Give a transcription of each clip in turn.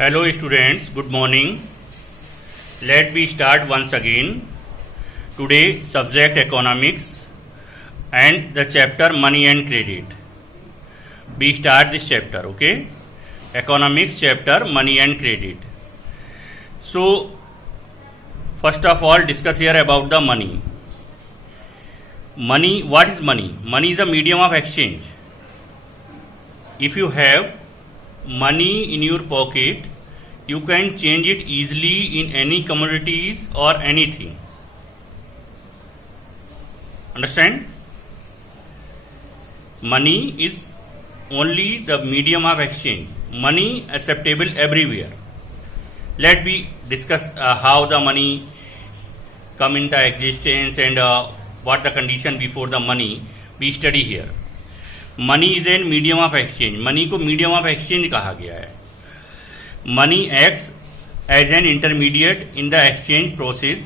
Hello students, good morning. Let me start once again. Today subject economics and the chapter money and credit. We start this chapter, okay? Economics chapter money and credit. So first of all discuss here about the money. Money, what is money? Money is a medium of exchange. If you have money in your pocket, you can change it easily in any commodities or anything. Understand? Money is only the medium of exchange. Money acceptable everywhere. Let me discuss how the money come into existence and what the condition before the money we study here. Money is an medium of exchange. Money को medium of exchange कहा गया है. Money acts as an intermediate in the exchange process,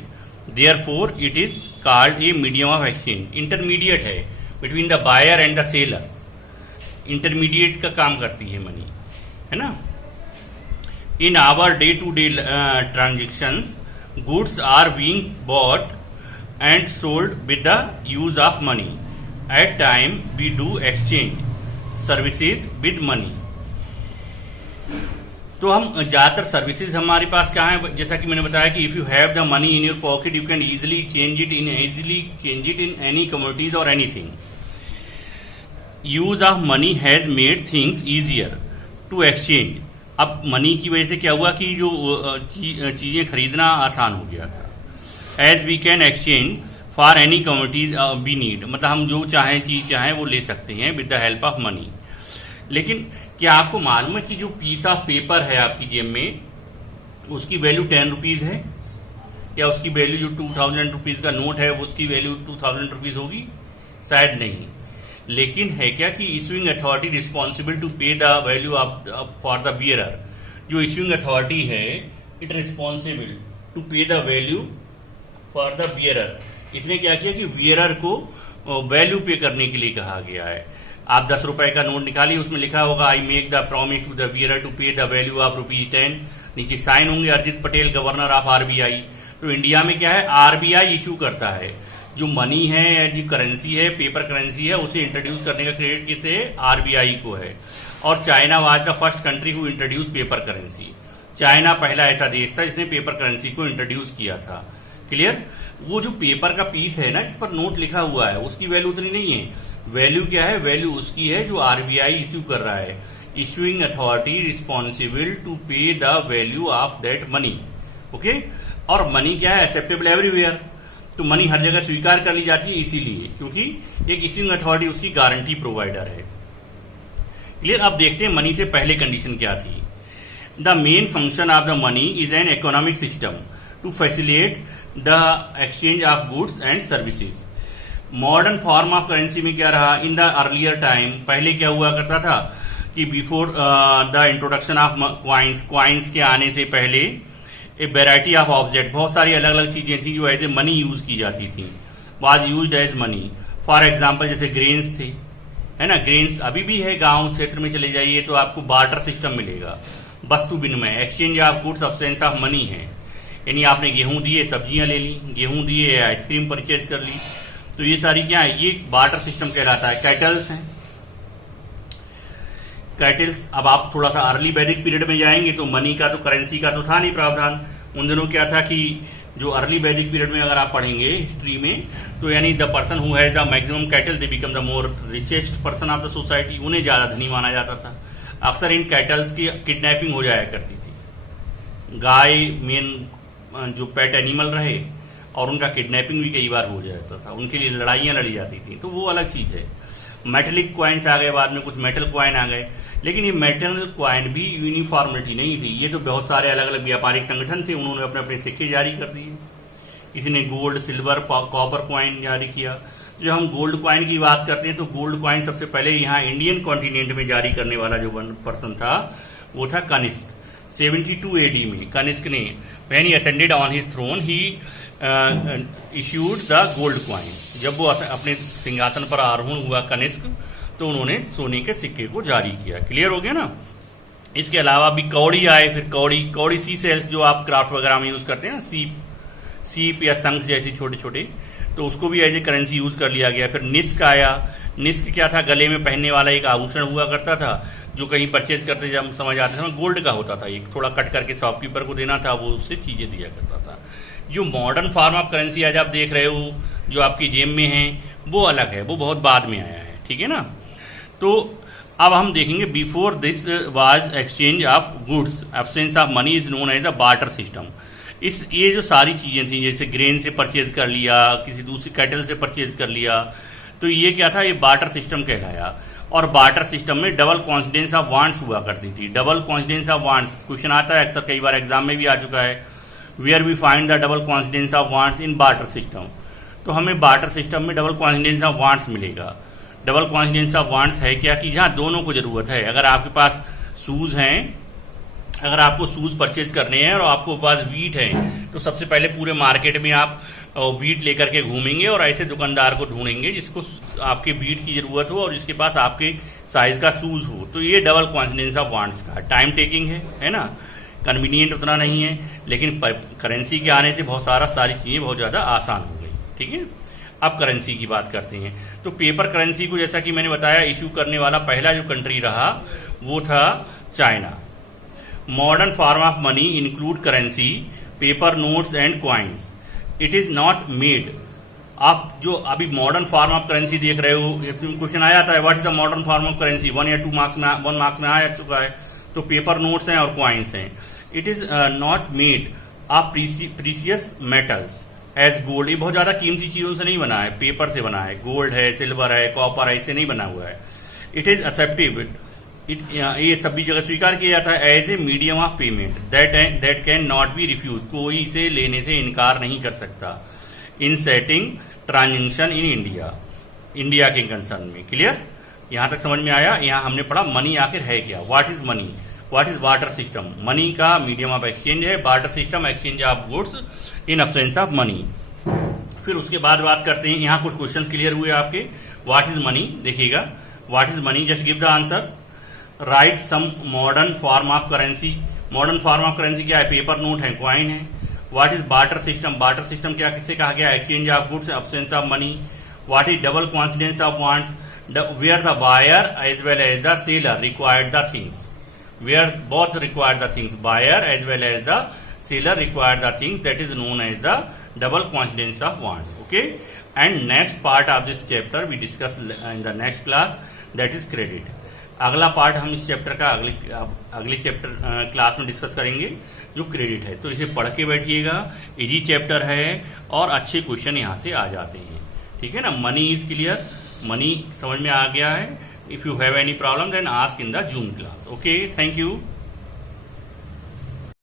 therefore it is called a medium of exchange. Intermediate है between the buyer and the seller. Intermediate का काम करती है money, है ना. In our day to day transactions goods are being bought and sold with the use of money. At time we do exchange services with money. तो हम ज्यादातर services हमारे पास क्या है, जैसा कि मैंने बताया कि if you have the money in your pocket you can easily change it in any commodities और anything. Use of money has made things easier to exchange. अब मनी की वजह से क्या हुआ कि जो चीजें खरीदना आसान हो गया था. As we can exchange for any commodities we need. मतलब हम जो चाहें चीज चाहें वो ले सकते हैं with the help of money. लेकिन क्या आपको मालूम है कि जो पीस ऑफ पेपर है आपकी जेब में उसकी वैल्यू 10 रुपीज है, या उसकी वैल्यू जो 2000 रुपीज का नोट है उसकी वैल्यू 2000 रुपीज होगी? शायद नहीं. लेकिन है क्या कि issuing authority responsible to pay the value for the bearer. जो इशूइंग अथॉरिटी है it responsible to pay the value for the bearer. इसने क्या किया कि वियरर को वैल्यू पे करने के लिए कहा गया है. आप 10 रुपए का नोट निकालिए, उसमें लिखा होगा I make the promise to the bearer to pay the value of ₹10. नीचे साइन होंगे Arijit Patel governor of RBI. तो इंडिया में क्या है, आरबीआई इशू करता है. जो मनी है, जो करेंसी है, पेपर करेंसी है, उसे इंट्रोड्यूस करने का क्रेडिट किसे, आरबीआई को है. और China was the first country who introduce paper currency. China पहला ऐसा देश था जिसने पेपर करेंसी को इंट्रोड्यूस किया था. क्लियर? वो जो पेपर का पीस है ना जिस पर नोट लिखा हुआ है उसकी वैल्यू उतनी नहीं है. वैल्यू क्या है, वैल्यू उसकी है जो आरबीआई इश्यू कर रहा है. Issuing authority responsible to pay the value of that money. Okay. और मनी क्या है, एक्सेप्टेबल एवरीवेयर. तो मनी हर जगह स्वीकार कर ली जाती है इसीलिए क्योंकि एक इशूइंग अथॉरिटी उसकी गारंटी प्रोवाइडर है. क्लियर? अब देखते हैं मनी से पहले कंडीशन क्या थी. The main function of the money is an economic system to facilitate the exchange of goods and services. Modern form of currency में क्या रहा, इन द अर्लियर टाइम पहले क्या हुआ करता था कि before the introduction of coins के आने से पहले ए वेराइटी ऑफ ऑब्जेक्ट, बहुत सारी अलग अलग चीजें थी जो एज ए मनी यूज की जाती थी, was used as money. For example जैसे ग्रेन्स थे, है ना. ग्रेन्स अभी भी है, गांव क्षेत्र में चले जाइए तो आपको बार्टर सिस्टम मिलेगा, वस्तु विनिमय, exchange of goods substance of money है. यानी आपने गेहूं दिए सब्जियां ले ली, गेहूं दिए आइसक्रीम परचेज कर ली. तो ये सारी क्या है, ये बार्टर सिस्टम कहलाता है. कैटल्स हैं, कैटल्स. अब आप थोड़ा सा अर्ली वैदिक पीरियड में जाएंगे तो मनी का तो करेंसी का तो था नहीं प्रावधान. उन दिनों क्या था कि जो अर्ली वैदिक पीरियड में अगर आप पढ़ेंगे हिस्ट्री में तो यानी the person who has the maximum cattle they become the more richest person of the society. उन्हें ज्यादा धनी माना जाता था. अक्सर इन कैटल्स की किडनैपिंग हो जाया करती थी. गाय मेन जो पेट एनिमल रहे और उनका किडनैपिंग भी कई बार हो जाता था, उनके लिए लड़ाइयां लड़ी जाती थी. तो वो अलग चीज है. मेटेलिक क्वाइंस आ गए बाद में, कुछ मेटल क्वाइन आ गए. लेकिन ये मेटल क्वाइन भी यूनिफॉर्मिटी नहीं थी. ये तो बहुत सारे अलग अलग व्यापारिक संगठन थे, उन्होंने अपने अपने सिक्के जारी कर दिए. किसी ने गोल्ड, सिल्वर, कॉपर क्वाइन जारी किया. जब हम गोल्ड क्वाइन की बात करते हैं तो गोल्ड क्वाइन सबसे पहले यहाँ इंडियन कॉन्टिनेंट में जारी करने वाला जो पर्सन था वो था कनिष्क. 72 AD में कनिष्क ने, when he ascended on his throne he issued the gold coin. जब वो अपने सिंहासन पर आरोहण हुआ कनिष्क तो उन्होंने सोने के सिक्के को जारी किया. क्लियर हो गया ना. इसके अलावा भी कौड़ी आए, फिर कौड़ी सी सेल्स जो आप क्राफ्ट वगैरह में यूज करते हैं ना, सीप या शंख जैसी छोटे छोटे, तो उसको भी एज ए करेंसी यूज कर लिया गया। फिर निस्क आया। निस्क क्या था, गले में पहनने वाला एक आभूषण हुआ करता था, जो कहीं परचेज करते जब समझ आते समय गोल्ड का होता था, एक थोड़ा कट करके शॉपकीपर को देना था, वो उससे चीजें दिया करता था। जो मॉडर्न फॉर्म ऑफ करेंसी आज आप देख रहे हो जो आपकी जेब में है, वो अलग है, वो बहुत बाद में आया है, ठीक है ना। तो अब हम देखेंगे before this was exchange of goods, absence of money is known as the barter system. ये जो सारी चीजें थी, जैसे ग्रेन से परचेज कर लिया, किसी दूसरी कैटल से परचेज कर लिया, तो ये क्या था, ये बार्टर सिस्टम कहलाया। और बार्टर सिस्टम में डबल कॉन्सिडेंस ऑफ वांट्स हुआ करती थी। Double coincidence of wants question आता है अक्सर, कई बार एग्जाम में भी आ चुका है, where we find the double coincidence of wants in barter system. तो हमें बार्टर सिस्टम में डबल कॉन्सिडेंस ऑफ वांट्स मिलेगा। डबल कॉन्सिडेंस ऑफ वांट्स है क्या, कि जहां दोनों को जरूरत है। अगर आपके पास शूज हैं, अगर आपको शूज परचेज करने हैं और आपको पास वीट है, तो सबसे पहले पूरे मार्केट में आप वीट लेकर के घूमेंगे और ऐसे दुकानदार को ढूंढेंगे जिसको आपके वीट की जरूरत हो और जिसके पास आपके साइज का शूज हो। तो ये डबल कॉन्सिडेंस ऑफ वांट्स का टाइम टेकिंग है ना, कन्वीनियंट उतना नहीं है, लेकिन करेंसी के आने से सारी चीजें बहुत ज्यादा आसान हो गई, ठीक है। अब करेंसी की बात करते हैं। तो पेपर करेंसी को जैसा कि मैंने बताया इश्यू करने वाला पहला जो कंट्री रहा वो था China. Modern form of money include currency, paper notes and coins. It is not made. आप जो अभी मॉडर्न फॉर्म ऑफ करेंसी देख रहे हो, क्वेश्चन आ जाता है what is the modern form of currency, 1 या 2 मार्क्स में 1 मार्क्स में आ चुका है। तो पेपर नोट्स हैं और क्वाइंस हैं। It is not made of precious metals as gold. ये बहुत ज्यादा कीमती चीजों से नहीं बना है, पेपर से बना है, गोल्ड है, सिल्वर है, कॉपर है, इससे नहीं बना हुआ है। इट इज एक्सेप्टेबल, ये सभी जगह स्वीकार किया जाता है as a medium of payment that can not be refuse. कोई इसे लेने से इनकार नहीं कर सकता। In setting transaction in India के कंसर्न में। क्लियर, यहां तक समझ में आया। यहां हमने पढ़ा मनी आखिर है क्या, what is money, what is barter system. Money का मीडियम ऑफ एक्सचेंज है, barter system exchange of goods in absence of money. फिर उसके बाद बात करते हैं, यहां कुछ क्वेश्चंस क्लियर हुए आपके। व्हाट इज मनी, देखिएगा, what is money, just give the answer. Right some modern form of currency. Modern form of currency क्या है, पेपर नोट है, क्वाइन है। What is barter system, barter system क्या किसे कहा गया, exchange of goods absence of money. What is double coincidence of wants, where the buyer as well as the seller required the things, where both require the things, buyer as well as the seller require the things, that is known as the double coincidence of wants. Okay, and next part of this chapter we discuss in the next class, that is credit. अगला part हम इस chapter का अगले chapter class में discuss करेंगे जो credit है। तो इसे पढ़ के बैठिएगा, इजी चैप्टर है और अच्छे क्वेश्चन यहाँ से आ जाते हैं, ठीक है ना। मनी इज क्लियर, मनी समझ में आ गया है। If you have any problem, then ask in the Zoom class. Okay, thank you.